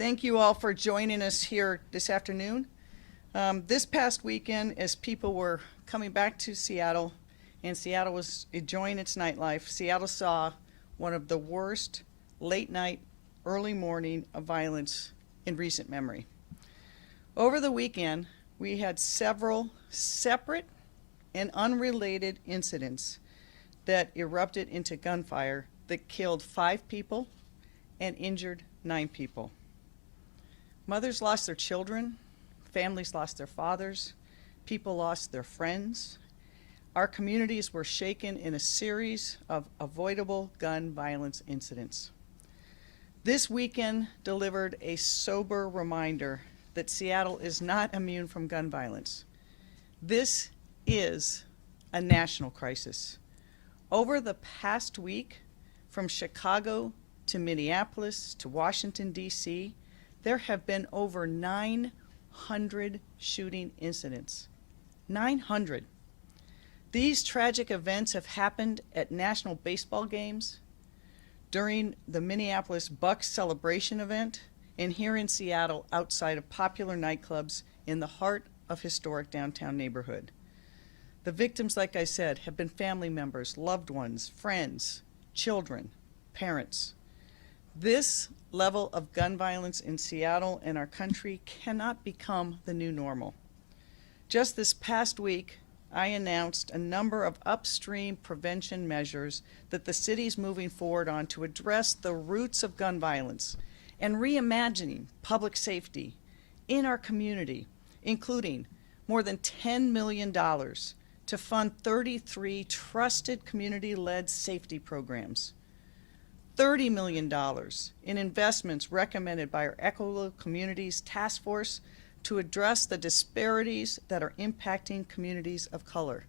Thank you all for joining us here this afternoon. This past weekend, as people were coming back to Seattle, and Seattle was enjoying its nightlife, Seattle saw one of the worst late night, early morning of violence in recent memory. Over the weekend, we had several separate and unrelated incidents that erupted into gunfire that killed 5 people and injured 9 people. Mothers lost their children, families lost their fathers, people lost their friends. Our communities were shaken in a series of avoidable gun violence incidents. This weekend delivered a sober reminder that Seattle is not immune from gun violence. This is a national crisis. Over the past week, from Chicago to Minneapolis to Washington, D.C., there have been over 900 shooting incidents. 900. These tragic events have happened at national baseball games, during the Minneapolis Bucks celebration event, and here in Seattle outside of popular nightclubs in the heart of historic downtown neighborhood. The victims, like I said, have been family members, loved ones, friends, children, parents. This level of gun violence in Seattle and our country cannot become the new normal. Just this past week, I announced a number of upstream prevention measures that the city's moving forward on to address the roots of gun violence and reimagining public safety in our community, including more than $10 million to fund 33 trusted community-led safety programs, $30 million in investments recommended by our Equitable Communities Task Force to address the disparities that are impacting communities of color.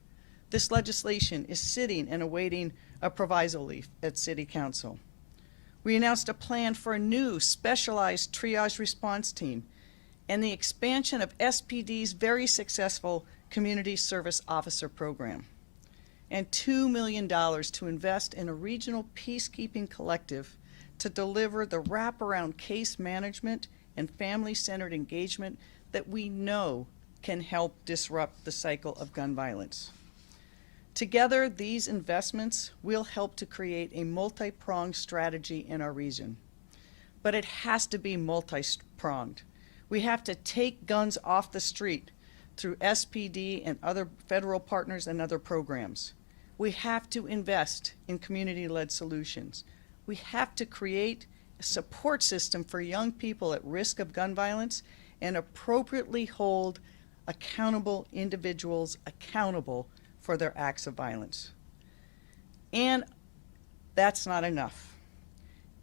This legislation is sitting and awaiting a proviso leaf at City Council. We announced a plan for a new specialized triage response team and the expansion of SPD's very successful Community Service Officer program, and $2 million to invest in a regional peacekeeping collective to deliver the wraparound case management and family-centered engagement that we know can help disrupt the cycle of gun violence. Together, these investments will help to create a multi-pronged strategy in our region. But it has to be multi-pronged. We have to take guns off the street through SPD and other federal partners and other programs. We have to invest in community-led solutions. We have to create a support system for young people at risk of gun violence and appropriately hold accountable individuals accountable for their acts of violence. And that's not enough.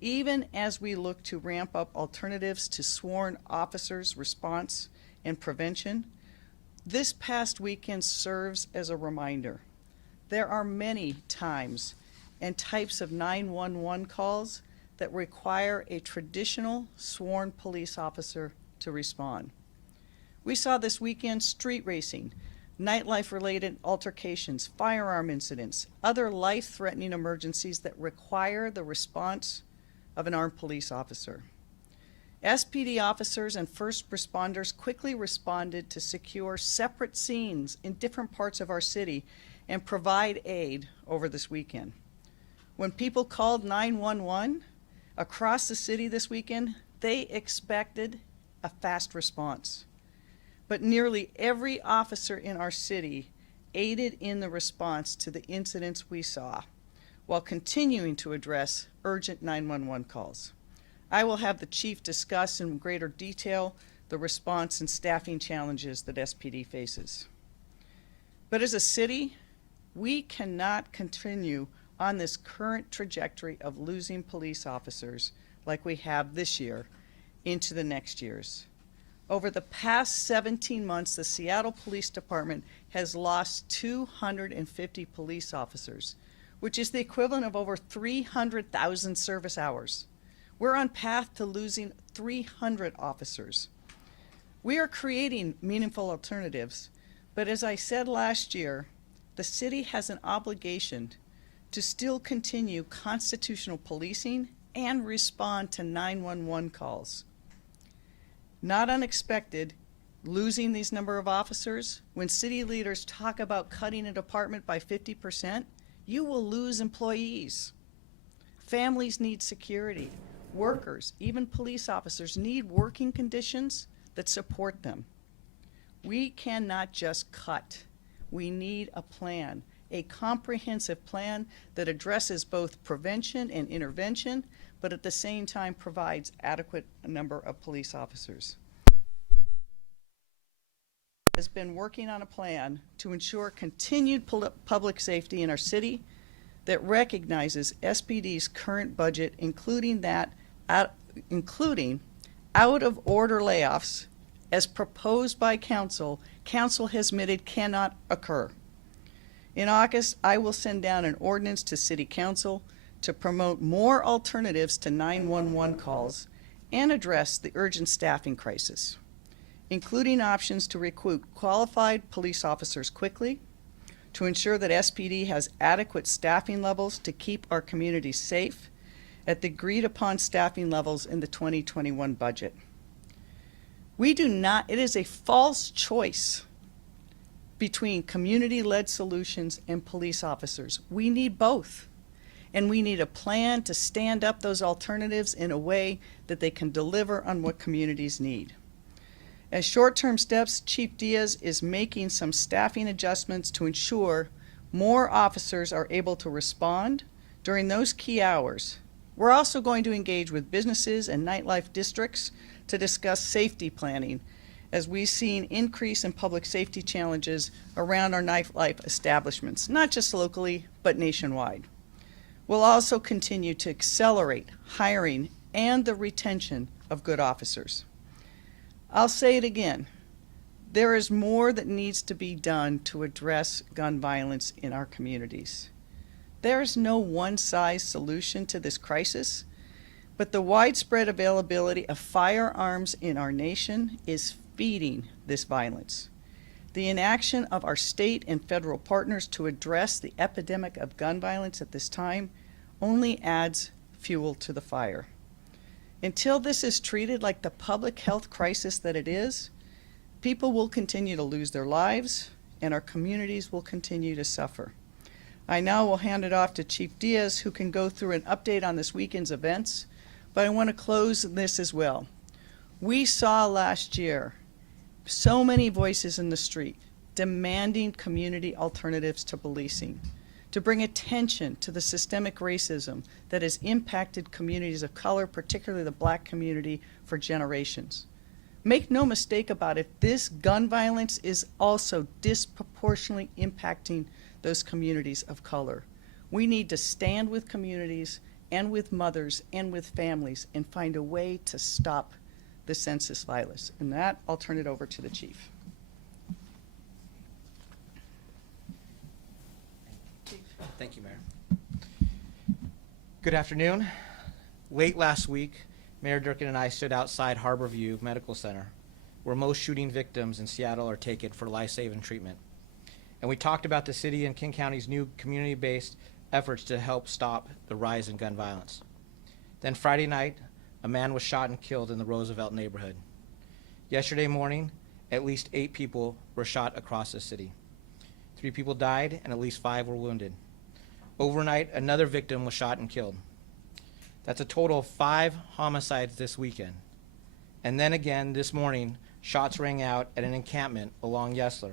Even as we look to ramp up alternatives to sworn officers' response and prevention, this past weekend serves as a reminder. There are many times and types of 911 calls that require a traditional sworn police officer to respond. We saw this weekend street racing, nightlife-related altercations, firearm incidents, other life-threatening emergencies that require the response of an armed police officer. SPD officers and first responders quickly responded to secure separate scenes in different parts of our city and provide aid over this weekend. When people called 911 across the city this weekend, they expected a fast response. But nearly every officer in our city aided in the response to the incidents we saw, while continuing to address urgent 911 calls. I will have the chief discuss in greater detail the response and staffing challenges that SPD faces. But as a city, we cannot continue on this current trajectory of losing police officers like we have this year into the next years. Over the past 17 months, the Seattle Police Department has lost 250 police officers, which is the equivalent of over 300,000 service hours. We're on path to losing 300 officers. We are creating meaningful alternatives, but as I said last year, the city has an obligation to still continue constitutional policing and respond to 911 calls. Not unexpected, losing these number of officers. When city leaders talk about cutting a department by 50%, you will lose employees. Families need security. Workers, even police officers, need working conditions that support them. We cannot just cut. We need a plan, a comprehensive plan that addresses both prevention and intervention, but at the same time provides adequate number of police officers. Has been working on a plan to ensure continued public safety in our city that recognizes SPD's current budget, including out of order layoffs as proposed by council has admitted cannot occur. In August, I will send down an ordinance to City Council to promote more alternatives to 911 calls and address the urgent staffing crisis, including options to recruit qualified police officers quickly, to ensure that SPD has adequate staffing levels to keep our communities safe at the agreed upon staffing levels in the 2021 budget. It is a false choice between community-led solutions and police officers. We need both. And we need a plan to stand up those alternatives in a way that they can deliver on what communities need. As short-term steps, Chief Diaz is making some staffing adjustments to ensure more officers are able to respond during those key hours. We're also going to engage with businesses and nightlife districts to discuss safety planning, as we've seen increase in public safety challenges around our nightlife establishments, not just locally, but nationwide. We'll also continue to accelerate hiring and the retention of good officers. I'll say it again, there is more that needs to be done to address gun violence in our communities. There is no one-size solution to this crisis, but the widespread availability of firearms in our nation is feeding this violence. The inaction of our state and federal partners to address the epidemic of gun violence at this time only adds fuel to the fire. Until this is treated like the public health crisis that it is, people will continue to lose their lives and our communities will continue to suffer. I now will hand it off to Chief Diaz, who can go through an update on this weekend's events, but I want to close this as well. We saw last year so many voices in the street demanding community alternatives to policing, to bring attention to the systemic racism that has impacted communities of color, particularly the Black community, for generations. Make no mistake about it, this gun violence is also disproportionately impacting those communities of color. We need to stand with communities and with mothers and with families and find a way to stop the senseless violence. And that, I'll turn it over to the chief. Thank you, Mayor. Good afternoon. Late last week, Mayor Durkan and I stood outside Harborview Medical Center, where most shooting victims in Seattle are taken for life-saving treatment. And we talked about the city and King County's new community-based efforts to help stop the rise in gun violence. Then Friday night, a man was shot and killed in the Roosevelt neighborhood. Yesterday morning, at least 8 people were shot across the city. 3 people died and at least 5 were wounded. Overnight, another victim was shot and killed. That's a total of 5 homicides this weekend. And then again this morning, shots rang out at an encampment along Yesler.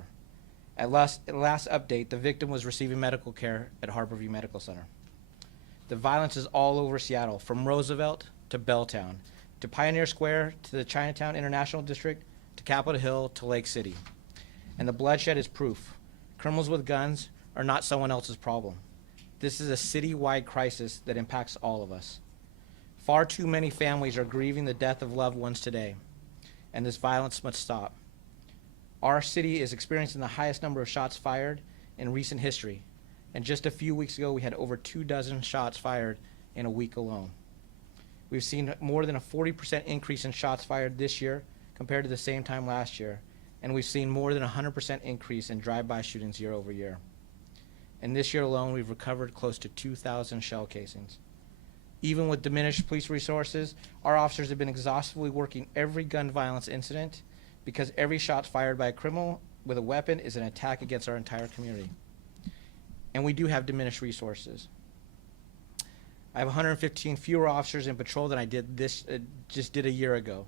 At last update, the victim was receiving medical care at Harborview Medical Center. The violence is all over Seattle, from Roosevelt to Belltown, to Pioneer Square, to the Chinatown-International District, to Capitol Hill, to Lake City. And the bloodshed is proof. Criminals with guns are not someone else's problem. This is a city-wide crisis that impacts all of us. Far too many families are grieving the death of loved ones today, and this violence must stop. Our city is experiencing the highest number of shots fired in recent history, and just a few weeks ago we had over 24 shots fired in a week alone. We've seen more than a 40% increase in shots fired this year compared to the same time last year, and we've seen more than a 100% increase in drive-by shootings year over year. And this year alone we've recovered close to 2,000 shell casings. Even with diminished police resources, our officers have been exhaustively working every gun violence incident because every shot fired by a criminal with a weapon is an attack against our entire community. And we do have diminished resources. I have 115 fewer officers in patrol than I did just a year ago.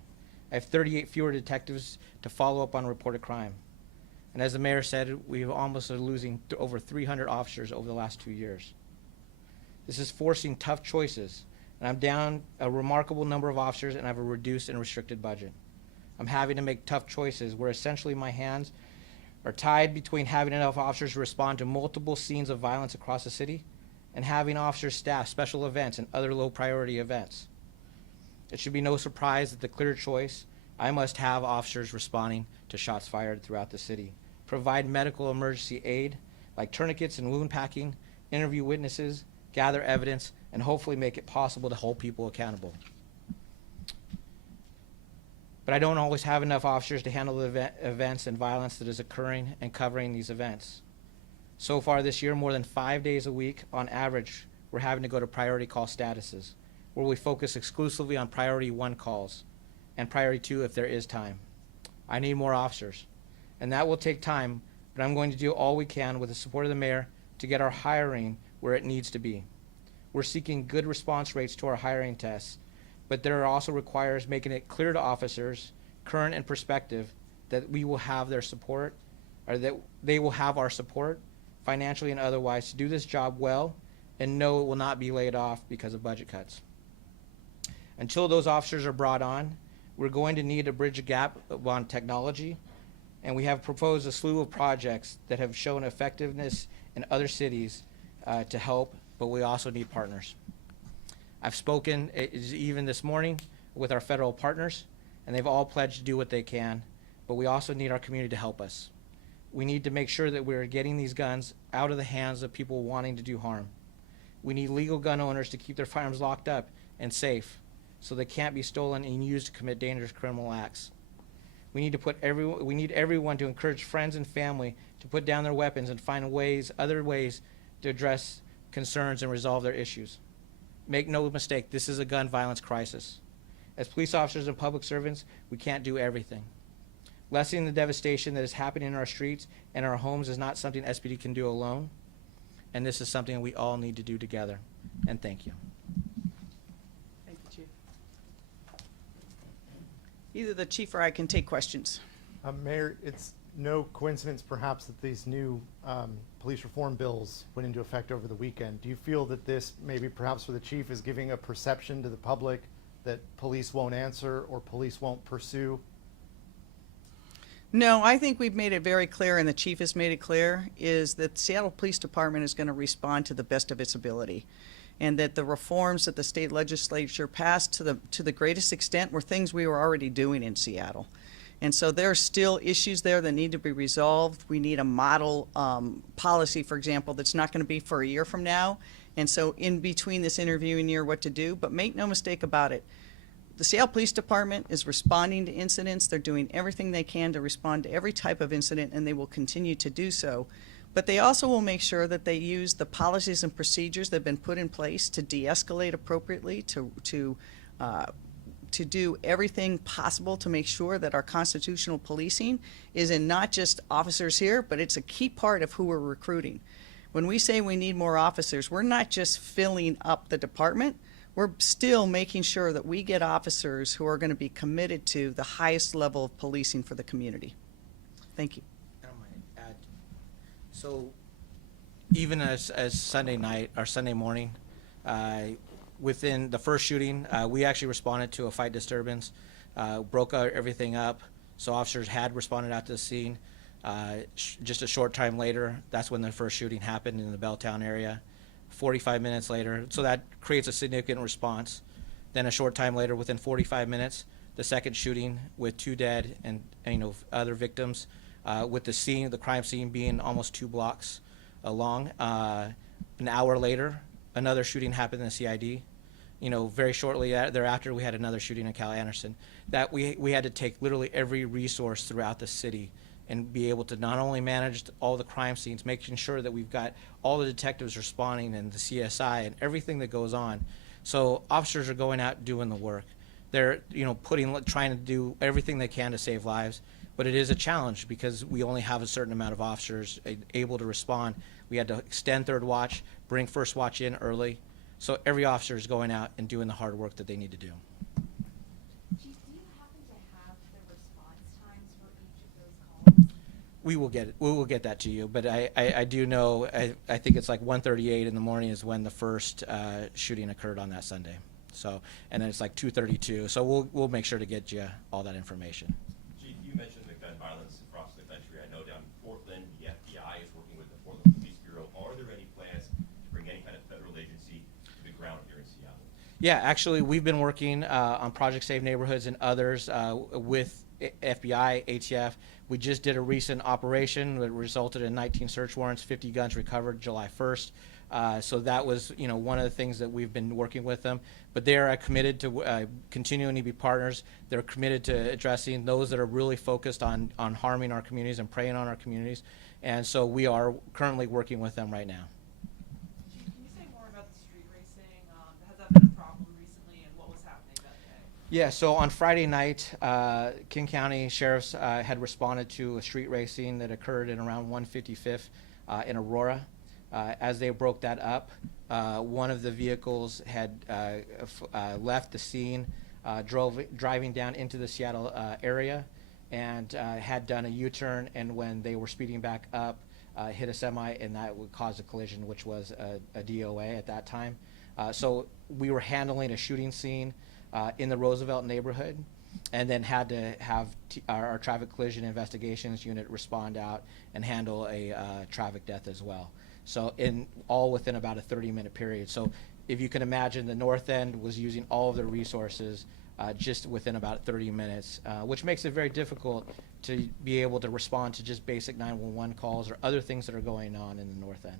I have 38 fewer detectives to follow up on reported crime. And as the mayor said, we've almost are losing over 300 officers over the last 2 years. This is forcing tough choices, and I'm down a remarkable number of officers and I have a reduced and restricted budget. I'm having to make tough choices where essentially my hands are tied between having enough officers to respond to multiple scenes of violence across the city and having officers staff special events and other low priority events. It should be no surprise that the clear choice, I must have officers responding to shots fired throughout the city, provide medical emergency aid like tourniquets and wound packing, interview witnesses, gather evidence, and hopefully make it possible to hold people accountable. But I don't always have enough officers to handle the events and violence that is occurring and covering these events. So far this year, more than 5 days a week, on average, we're having to go to priority call statuses, where we focus exclusively on priority 1 calls, and priority 2 if there is time. I need more officers, and that will take time, but I'm going to do all we can with the support of the mayor to get our hiring where it needs to be. We're seeking good response rates to our hiring tests, but there also requires making it clear to officers, current and prospective, that we will have their support, or that they will have our support, financially and otherwise, to do this job well, and know it will not be laid off because of budget cuts. Until those officers are brought on, we're going to need to bridge a gap on technology, and we have proposed a slew of projects that have shown effectiveness in other cities to help, but we also need partners. I've spoken even this morning with our federal partners, and they've all pledged to do what they can, but we also need our community to help us. We need to make sure that we're getting these guns out of the hands of people wanting to do harm. We need legal gun owners to keep their firearms locked up and safe so they can't be stolen and used to commit dangerous criminal acts. We need everyone to encourage friends and family to put down their weapons and find other ways to address concerns and resolve their issues. Make no mistake, this is a gun violence crisis. As police officers and public servants, we can't do everything. Lessening the devastation that is happening in our streets and our homes is not something SPD can do alone, and this is something we all need to do together. And thank you. Thank you, Chief. Either the chief or I can take questions. Mayor, it's no coincidence perhaps that these new police reform bills went into effect over the weekend. Do you feel that this, maybe perhaps for the chief, is giving a perception to the public that police won't answer or police won't pursue? No, I think we've made it very clear, and the chief has made it clear, is that the Seattle Police Department is going to respond to the best of its ability, and that the reforms that the state legislature passed to the greatest extent were things we were already doing in Seattle. And so there are still issues there that need to be resolved. We need a model policy, for example, that's not going to be for a year from now. And so in between this interviewing year, what to do. But make no mistake about it, the Seattle Police Department is responding to incidents. They're doing everything they can to respond to every type of incident, and they will continue to do so. But they also will make sure that they use the policies and procedures that have been put in place to de-escalate appropriately, to do everything possible to make sure that our constitutional policing is in not just officers here, but it's a key part of who we're recruiting. When we say we need more officers, we're not just filling up the department. We're still making sure that we get officers who are going to be committed to the highest level of policing for the community. Thank you. I don't mind add. So even as Sunday night or Sunday morning, within the first shooting, we actually responded to a fight disturbance, broke everything up. So officers had responded out to the scene. Just a short time later, that's when the first shooting happened in the Belltown area. 45 minutes later, so that creates a significant response. Then a short time later, within 45 minutes, the second shooting with 2 dead and other victims, with the crime scene being almost 2 blocks along. An hour later, another shooting happened in the CID. Very shortly thereafter, we had another shooting in Cal Anderson. That we had to take literally every resource throughout the city and be able to not only manage all the crime scenes, making sure that we've got all the detectives responding and the CSI and everything that goes on. So officers are going out doing the work. They're, trying to do everything they can to save lives, but it is a challenge because we only have a certain amount of officers able to respond. We had to extend third watch, bring first watch in early. So every officer is going out and doing the hard work that they need to do. Chief, do you happen to have the response times for each of those calls? We will get that to you, but I do know, I think it's like 1:38 in the morning is when the first shooting occurred on that Sunday. So, and then it's like 2:32. So we'll make sure to get you all that information. Chief, you mentioned the gun violence across the country. I know down in Portland, the FBI is working with the Portland Police Bureau. Are there any plans to bring any kind of federal agency to the ground here in Seattle? Yeah, actually, we've been working on Project Save Neighborhoods and others with FBI, ATF. We just did a recent operation that resulted in 19 search warrants, 50 guns recovered July 1st. So that was, one of the things that we've been working with them. But they are committed to continuing to be partners. They're committed to addressing those that are really focused on harming our communities and preying on our communities. And so we are currently working with them right now. Chief, can you say more about the street racing? Has that been a problem recently, and what was happening that day? Yeah, so on Friday night, King County Sheriffs had responded to a street racing that occurred in around 155th in Aurora. As they broke that up, one of the vehicles had left the scene, driving down into the Seattle area, and had done a U-turn, and when they were speeding back up, hit a semi, and that would cause a collision, which was a DOA at that time. So we were handling a shooting scene in the Roosevelt neighborhood, and then had to have our traffic collision investigations unit respond out and handle a traffic death as well. So all within about a 30-minute period. So if you can imagine, the north end was using all of their resources just within about 30 minutes, which makes it very difficult to be able to respond to just basic 911 calls or other things that are going on in the north end.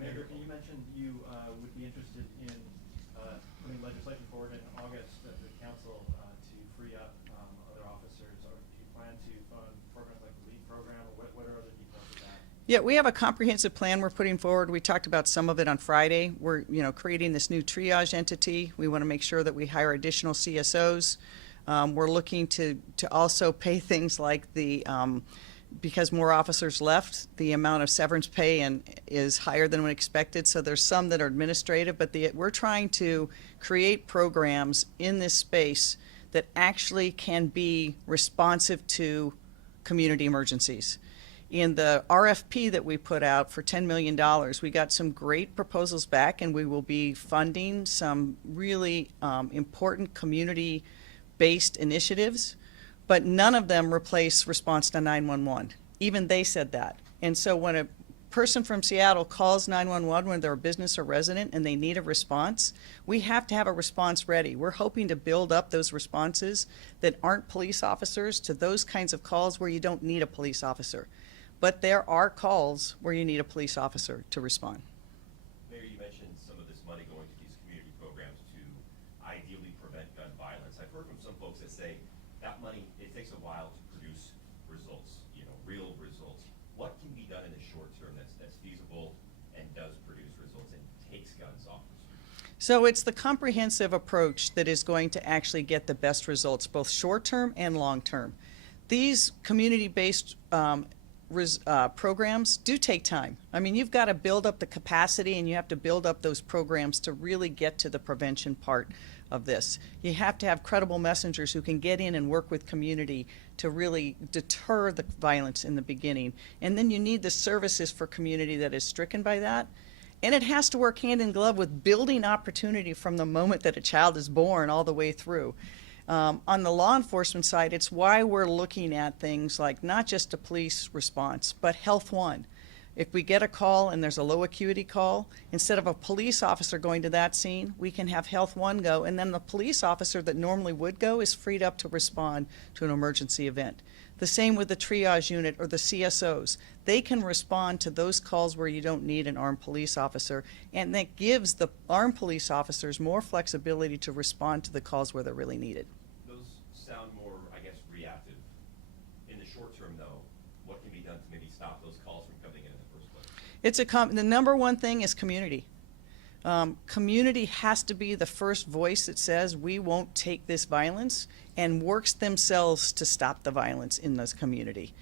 Mayor, you mentioned you would be interested in putting legislation forward in August at the council to free up other officers. Or do you plan to fund programs like the LEAD program, or what are other details of that? Yeah, we have a comprehensive plan we're putting forward. We talked about some of it on Friday. We're, creating this new triage entity. We want to make sure that we hire additional CSOs. We're looking to also pay things like because more officers left, the amount of severance pay is higher than we expected. So there's some that are administrative, but we're trying to create programs in this space that actually can be responsive to community emergencies. In the RFP that we put out for $10 million, we got some great proposals back, and we will be funding some really important community-based initiatives, but none of them replace response to 911. Even they said that. And so when a person from Seattle calls 911 when they're a business or resident and they need a response, we have to have a response ready. We're hoping to build up those responses that aren't police officers to those kinds of calls where you don't need a police officer. But there are calls where you need a police officer to respond. Mayor, you mentioned some of this money going to these community programs to ideally prevent gun violence. I've heard from some folks that say that money, it takes a while to produce results, real results. What can be done in the short term that's feasible and does produce results and takes guns off the street? So it's the comprehensive approach that is going to actually get the best results, both short-term and long-term. These community-based programs do take time. I mean, you've got to build up the capacity, and you have to build up those programs to really get to the prevention part of this. You have to have credible messengers who can get in and work with community to really deter the violence in the beginning. And then you need the services for community that is stricken by that. And it has to work hand in glove with building opportunity from the moment that a child is born all the way through. On the law enforcement side, it's why we're looking at things like not just a police response, but Health One. If we get a call and there's a low acuity call, instead of a police officer going to that scene, we can have Health One go, and then the police officer that normally would go is freed up to respond to an emergency event. The same with the triage unit or the CSOs. They can respond to those calls where you don't need an armed police officer, and that gives the armed police officers more flexibility to respond to the calls where they're really needed. Those sound more, reactive. In the short term, though, what can be done to maybe stop those calls from coming in the first place? The number one thing is community. Community has to be the first voice that says we won't take this violence and works themselves to stop the violence in this community.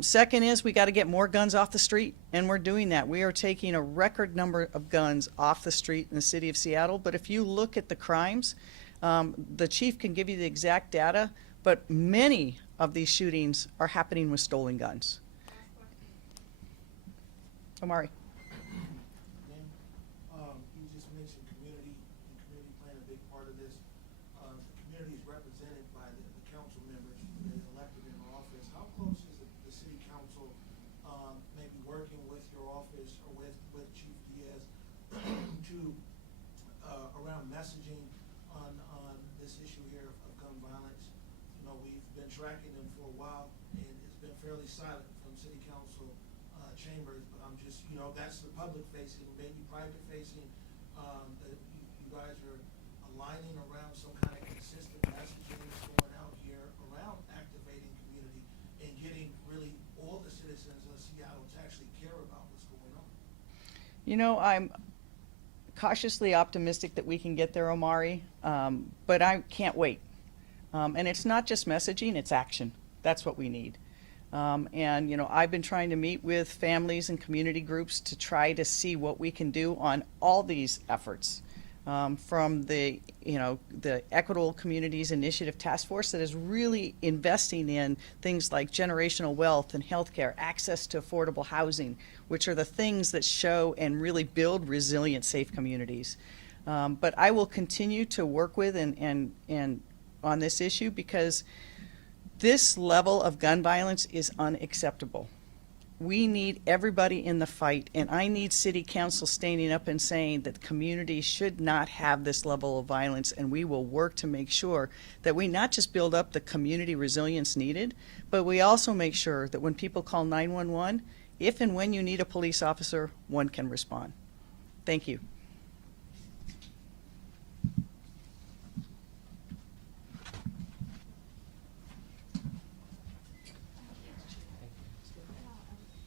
Second is we got to get more guns off the street, and we're doing that. We are taking a record number of guns off the street in the city of Seattle, but if you look at the crimes, the chief can give you the exact data, but many of these shootings are happening with stolen guns. Omari. You just mentioned community, and community playing a big part of this. The community is represented by the council members that are elected in office. How close is the city council, maybe working with your office or with Chief Diaz to, around messaging on this issue here of gun violence? You know, we've been tracking them for a while, and it's been fairly silent from city council chambers, but I'm just, you know, that's the public facing, maybe private facing, that you guys are aligning around some kind of consistent messaging that's going out here around activating community and getting really all the citizens of Seattle to actually care about what's going on. You know, I'm cautiously optimistic that we can get there, Omari, but I can't wait. And it's not just messaging, it's action. That's what we need. And, you know, I've been trying to meet with families and community groups to try to see what we can do on all these efforts. From the, you know, the Equitable Communities Initiative Task Force that is really investing in things like generational wealth and healthcare, access to affordable housing, which are the things that show and really build resilient, safe communities. But I will continue to work with and on this issue because this level of gun violence is unacceptable. We need everybody in the fight, and I need city council standing up and saying that the community should not have this level of violence, and we will work to make sure that we not just build up the community resilience needed, but we also make sure that when people call 911, if and when you need a police officer, one can respond. Thank you.